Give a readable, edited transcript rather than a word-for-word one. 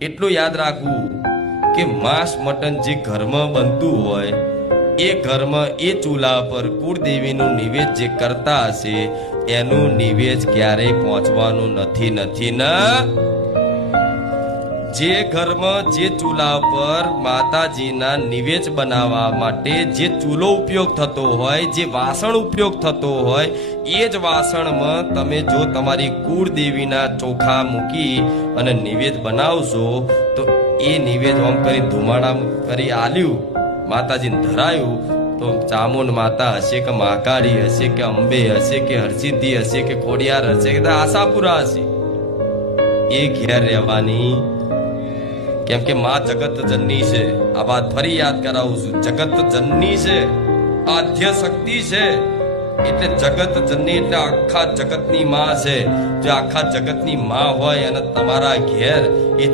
એટલું યાદ રાખવું કે માંસ મટન જે ઘરમાં બનતું હોય એ ઘરમાં એ ચૂલા પર કુળદેવીનું નિવેદ જે કરતા હશે એનું નિવેદ ક્યારેય પહોંચવાનું નથી ને જે ઘરમાં જે ચૂલા પર માતાજીના નિવેદ બનાવવા માટે જે ચૂલો ઉપયોગ થતો હોય જે વાસણ ઉપયોગ થતો હોય એ જ વાસણમાં તમે જો તમારી કુળદેવીના ચોખા મૂકી અને નિવેદ બનાવશો તો એ નિવેદ આમ કરી ધુમાડા કરી આલ્યું માતાજીને ધરાયું તો ચામુંડ માતા હશે કે મહાકાળી હશે કે અંબે હશે કે હરસિદ્ધિ હશે કે ખોડિયાર હશે કે આશાપુરા હશે એ ઘેર રહેવાની કેમ કે માં જગત જનની છે આ વાત ફરી યાદ કરાવું છું જગત જનની છે આદ્ય શક્તિ છે એટલે જગત જનની એટલે આખા જગતની માં છે જો આખા જગતની માં હોય અને તમારા ઘેર એ